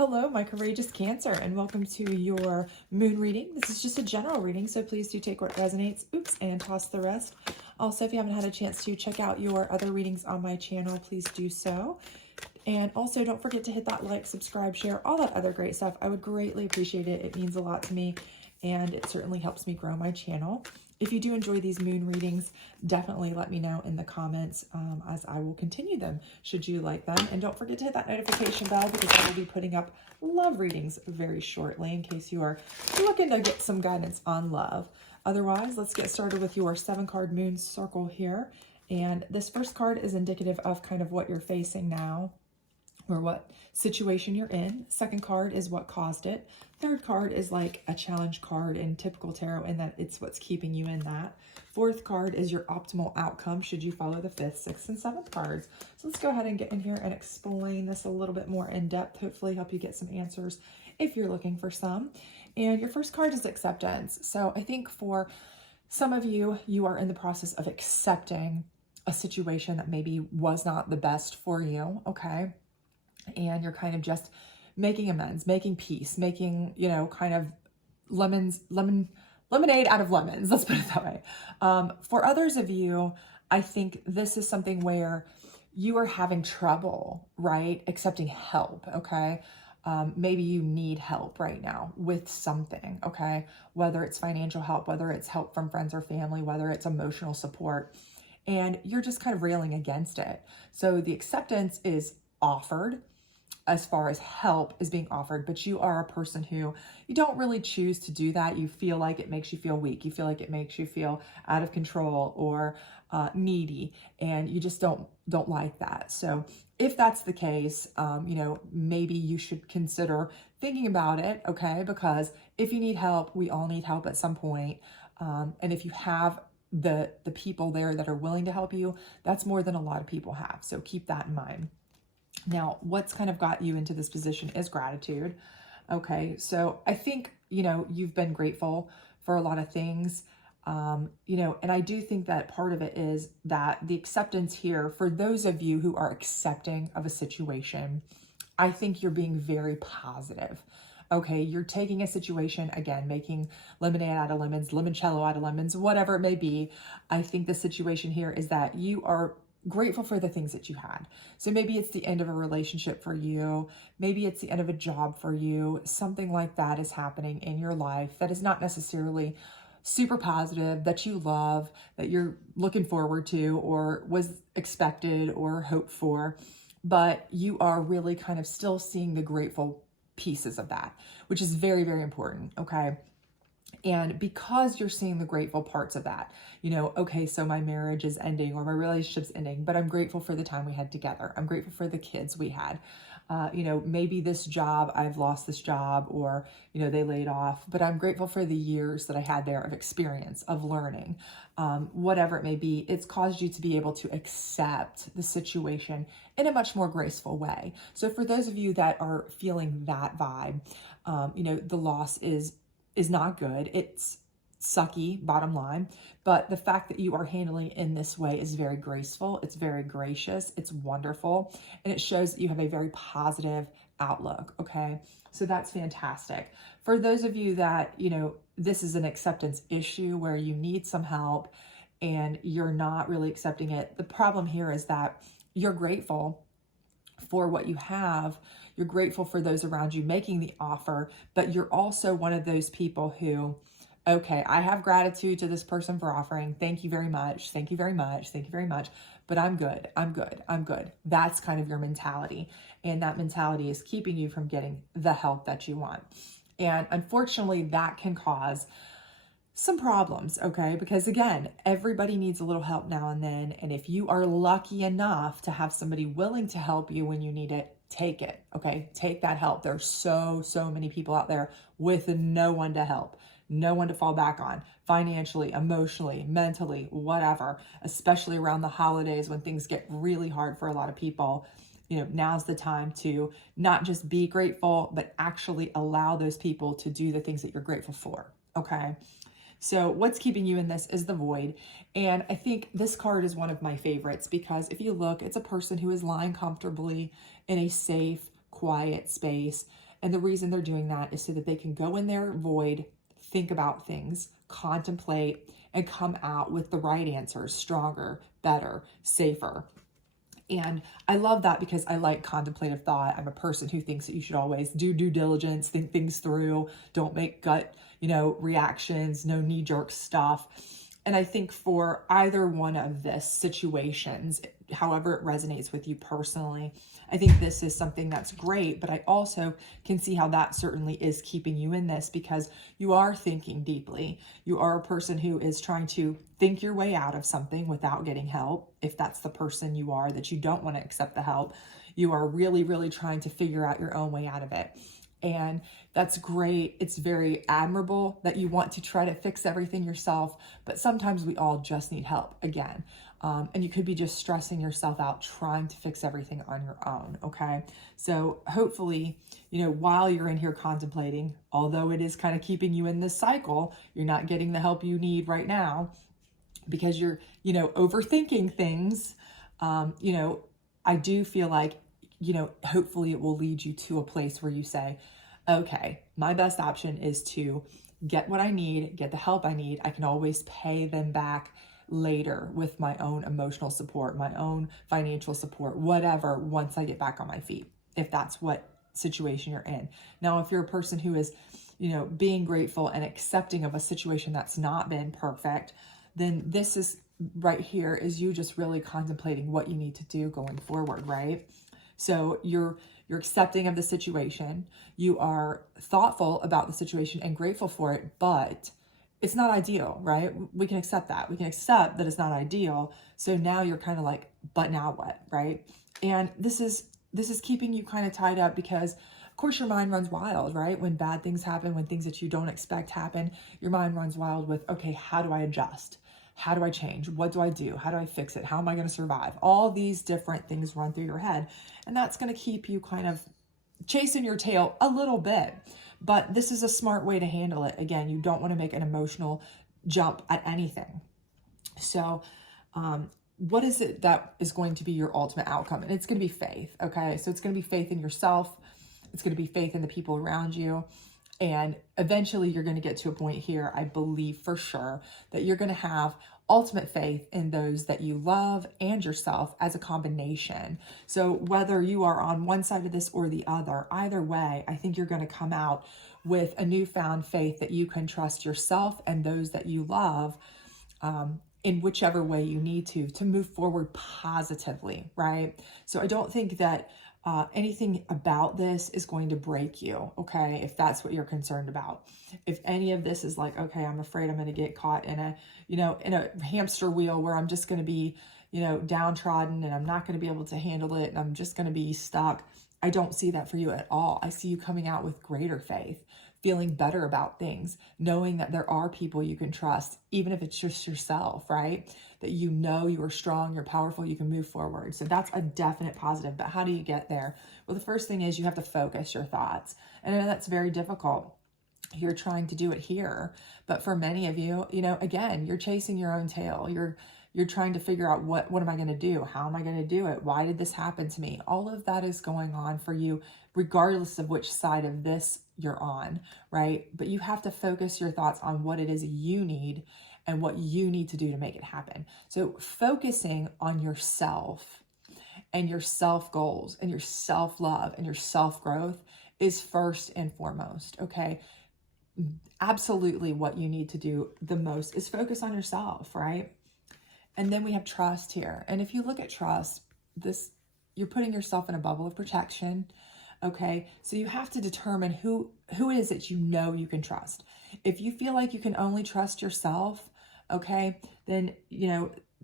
Hello, my courageous Cancer, and welcome to your moon reading. This is just a general reading, so please do take what resonates, and toss the rest. Also, if you haven't had a chance to check out your other readings on my channel, please do so. And also, don't forget to hit that like, subscribe, share, all that other great stuff. I would greatly appreciate it. It means a lot to me, and it certainly helps me grow my channel. If you do enjoy these moon readings, definitely let me know in the comments as I will continue them, should you like them. And don't forget to hit that notification bell because I will be putting up love readings very shortly in case you are looking to get some guidance on love. Otherwise, let's get started with your 7-card moon circle here. And this first card is indicative of kind of what you're facing now, or what situation you're in. Second card is what caused it. Third card is like a challenge card in typical tarot, in that it's what's keeping you in that. Fourth card is your optimal outcome should you follow the fifth, sixth, and seventh cards. So let's go ahead and get in here and explain this a little bit more in depth, hopefully help you get some answers if you're looking for some. And your first card is acceptance. So I think for some of you, you are in the process of accepting a situation that maybe was not the best for you, okay? And you're kind of just making amends, making peace, making, kind of lemonade out of lemons. Let's put it that way. For others of you, I think this is something where you are having trouble, right? Accepting help, okay? Maybe you need help right now with something, okay? Whether it's financial help, whether it's help from friends or family, whether it's emotional support, and you're just kind of railing against it. So the acceptance is offered, as far as help is being offered, but you are a person who you don't really choose to do that. You feel like it makes you feel weak. You feel like it makes you feel out of control or needy, and you just don't like that. So if that's the case, maybe you should consider thinking about it, okay? Because if you need help, we all need help at some point. And if you have the people there that are willing to help you, that's more than a lot of people have. So keep that in mind. Now, what's kind of got you into this position is gratitude. Okay, so I think, you've been grateful for a lot of things, and I do think that part of it is that the acceptance here, for those of you who are accepting of a situation, I think you're being very positive. Okay, you're taking a situation, again, making lemonade out of lemons, limoncello out of lemons, whatever it may be. I think the situation here is that you are grateful for the things that you had. So maybe it's the end of a relationship for you. Maybe it's the end of a job for you. Something like that is happening in your life that is not necessarily super positive, that you love, that you're looking forward to, or was expected or hoped for. But you are really kind of still seeing the grateful pieces of that, which is very, very important. Okay. And because you're seeing the grateful parts of that, okay, so my marriage is ending or my relationship's ending, but I'm grateful for the time we had together. I'm grateful for the kids we had. Maybe this job, I've lost this job, or, they laid off, but I'm grateful for the years that I had there of experience, of learning, whatever it may be. It's caused you to be able to accept the situation in a much more graceful way. So for those of you that are feeling that vibe, the loss is not good. It's sucky, bottom line. But the fact that you are handling it in this way is very graceful. It's very gracious. It's wonderful. And it shows that you have a very positive outlook. Okay. So that's fantastic. For those of you that, this is an acceptance issue where you need some help and you're not really accepting it. The problem here is that you're grateful for what you have. You're grateful for those around you making the offer, but you're also one of those people who, okay, I have gratitude to this person for offering. Thank you very much. Thank you very much. Thank you very much. But I'm good. I'm good. I'm good. That's kind of your mentality. And that mentality is keeping you from getting the help that you want. And unfortunately, that can cause some problems, okay? Because again, everybody needs a little help now and then. And if you are lucky enough to have somebody willing to help you when you need it, take it, okay? Take that help. There's so many people out there with no one to help, no one to fall back on, financially, emotionally, mentally, whatever, especially around the holidays when things get really hard for a lot of people. Now's the time to not just be grateful, but actually allow those people to do the things that you're grateful for, okay? So what's keeping you in this is the void. And I think this card is one of my favorites because if you look, it's a person who is lying comfortably in a safe, quiet space. And the reason they're doing that is so that they can go in their void, think about things, contemplate, and come out with the right answers, stronger, better, safer. And I love that because I like contemplative thought. I'm a person who thinks that you should always do due diligence, think things through, don't make gut, reactions, no knee-jerk stuff. And I think for either one of this situations, however it resonates with you personally, I think this is something that's great, but I also can see how that certainly is keeping you in this because you are thinking deeply. You are a person who is trying to think your way out of something without getting help. If that's the person you are, that you don't want to accept the help, you are really, really trying to figure out your own way out of it. And that's great. It's very admirable that you want to try to fix everything yourself, but sometimes we all just need help again. And you could be just stressing yourself out trying to fix everything on your own, okay? So hopefully, while you're in here contemplating, although it is kind of keeping you in this cycle, you're not getting the help you need right now because you're, overthinking things. I do feel like, hopefully it will lead you to a place where you say, okay, my best option is to get what I need, get the help I need. I can always pay them back later with my own emotional support, my own financial support, whatever, once I get back on my feet, if that's what situation you're in. Now, if you're a person who is, being grateful and accepting of a situation that's not been perfect, then this is right here is you just really contemplating what you need to do going forward, right? So you're accepting of the situation, you are thoughtful about the situation and grateful for it, but it's not ideal, right? We can accept that. We can accept that it's not ideal. So now you're kind of like, but now what, right? And this is keeping you kind of tied up because of course your mind runs wild, right? When bad things happen, when things that you don't expect happen, your mind runs wild with, okay, how do I adjust? How do I change? What do I do? How do I fix it? How am I going to survive? All these different things run through your head. And that's going to keep you kind of chasing your tail a little bit. But this is a smart way to handle it. Again, you don't want to make an emotional jump at anything. So what is it that is going to be your ultimate outcome? And it's going to be faith, okay? So it's going to be faith in yourself. It's going to be faith in the people around you. And eventually you're going to get to a point here, I believe for sure, that you're going to have ultimate faith in those that you love and yourself as a combination. So whether you are on one side of this or the other, either way, I think you're going to come out with a newfound faith that you can trust yourself and those that you love in whichever way you need to move forward positively, right? So I don't think that anything about this is going to break you, okay, if that's what you're concerned about. If any of this is like, okay, I'm afraid I'm going to get caught in a, in a hamster wheel where I'm just going to be, downtrodden and I'm not going to be able to handle it and I'm just going to be stuck. I don't see that for you at all. I see you coming out with greater faith, feeling better about things, knowing that there are people you can trust, even if it's just yourself, right? That you are strong, you're powerful, you can move forward. So that's a definite positive. But how do you get there? Well, the first thing is you have to focus your thoughts. And I know that's very difficult. You're trying to do it here. But for many of you, again, you're chasing your own tail. You're trying to figure out what am I going to do? How am I going to do it? Why did this happen to me? All of that is going on for you, regardless of which side of this you're on, right? But you have to focus your thoughts on what it is you need and what you need to do to make it happen. So focusing on yourself and your self goals and your self-love and your self-growth is first and foremost, okay? Absolutely what you need to do the most is focus on yourself, right? And then we have trust here. And if you look at trust, you're putting yourself in a bubble of protection. Okay, so you have to determine who it is that you can trust. If you feel like you can only trust yourself, okay, then,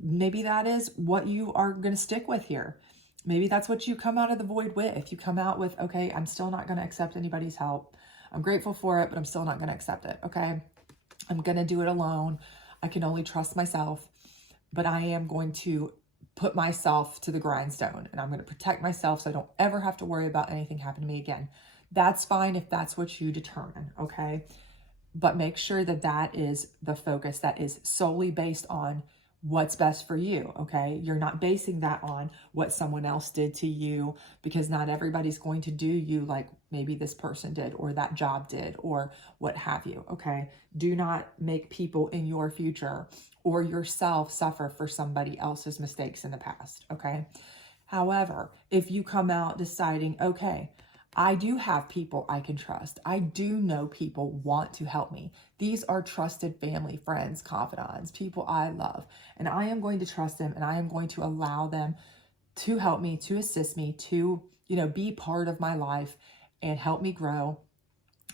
maybe that is what you are going to stick with here. Maybe that's what you come out of the void with. You come out with, okay, I'm still not going to accept anybody's help. I'm grateful for it, but I'm still not going to accept it, okay? I'm going to do it alone. I can only trust myself, but I am going to put myself to the grindstone and I'm going to protect myself so I don't ever have to worry about anything happening to me again. That's fine if that's what you determine, okay? But make sure that that is the focus that is solely based on what's best for you, okay? You're not basing that on what someone else did to you, because not everybody's going to do you like maybe this person did or that job did or what have you, okay? Do not make people in your future or yourself suffer for somebody else's mistakes in the past, okay? However, if you come out deciding, okay, I do have people I can trust. I do know people want to help me. These are trusted family, friends, confidants, people I love. And I am going to trust them and I am going to allow them to help me, to assist me, to, be part of my life and help me grow.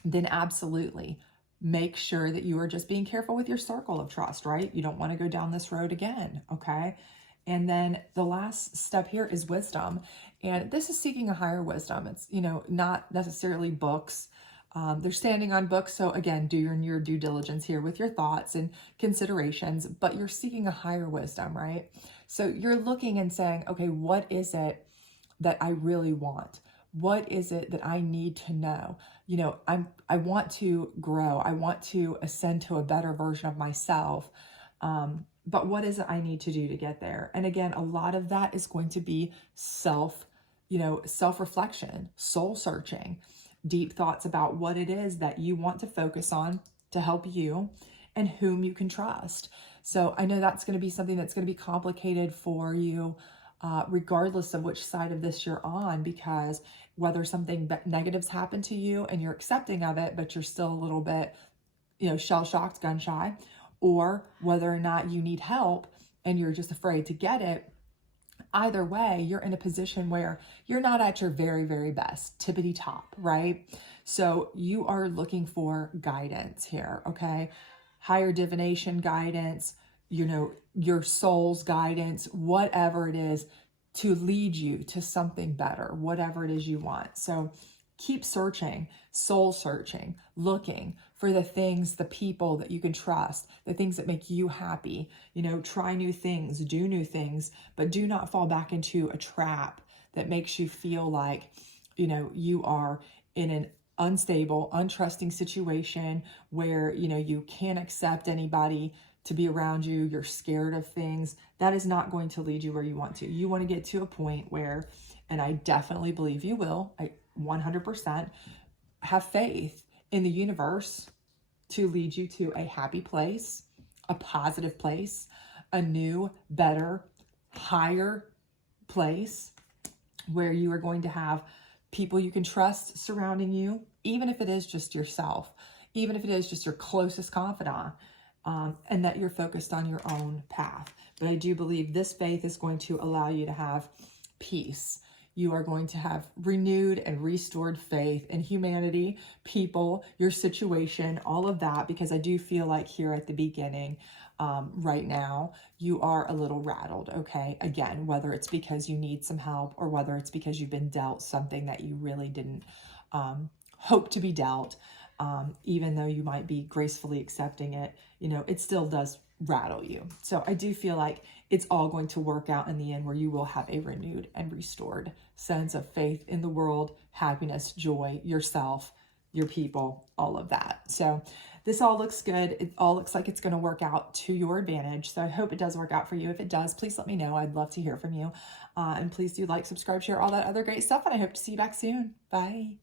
Then absolutely make sure that you are just being careful with your circle of trust, right? You don't want to go down this road again, okay? And then the last step here is wisdom. And this is seeking a higher wisdom. It's, not necessarily books. They're standing on books. So again, do your due diligence here with your thoughts and considerations, but you're seeking a higher wisdom, right? So you're looking and saying, okay, what is it that I really want? What is it that I need to know? I want to grow. I want to ascend to a better version of myself. But what is it I need to do to get there? And again, a lot of that is going to be self-reflection, soul searching, deep thoughts about what it is that you want to focus on to help you and whom you can trust. So I know that's going to be something that's going to be complicated for you, regardless of which side of this you're on, because whether something negative's happened to you and you're accepting of it, but you're still a little bit, shell-shocked, gun shy, or whether or not you need help and you're just afraid to get it. Either way, you're in a position where you're not at your very, very best, tippity top, right? So you are looking for guidance here, okay? Higher divination guidance, your soul's guidance, whatever it is to lead you to something better, whatever it is you want. So keep searching, soul searching, looking for the things, the people that you can trust, the things that make you happy. Try new things, do new things, but do not fall back into a trap that makes you feel like, you are in an unstable, untrusting situation where, you can't accept anybody to be around you. You're scared of things. That is not going to lead you where you want to. You want to get to a point where, and I definitely believe you will, 100% have faith in the universe to lead you to a happy place, a positive place, a new, better, higher place where you are going to have people you can trust surrounding you, even if it is just yourself, even if it is just your closest confidant, and that you're focused on your own path. But I do believe this faith is going to allow you to have peace. You are going to have renewed and restored faith in humanity, people, your situation, all of that, because I do feel like here at the beginning, right now, you are a little rattled, okay? Again, whether it's because you need some help or whether it's because you've been dealt something that you really didn't hope to be dealt, even though you might be gracefully accepting it, it still does rattle you. So I do feel like it's all going to work out in the end where you will have a renewed and restored sense of faith in the world, happiness, joy, yourself, your people, all of that. So this all looks good. It all looks like it's going to work out to your advantage. So I hope it does work out for you. If it does, please let me know. I'd love to hear from you. And please do like, subscribe, share, all that other great stuff. And I hope to see you back soon. Bye.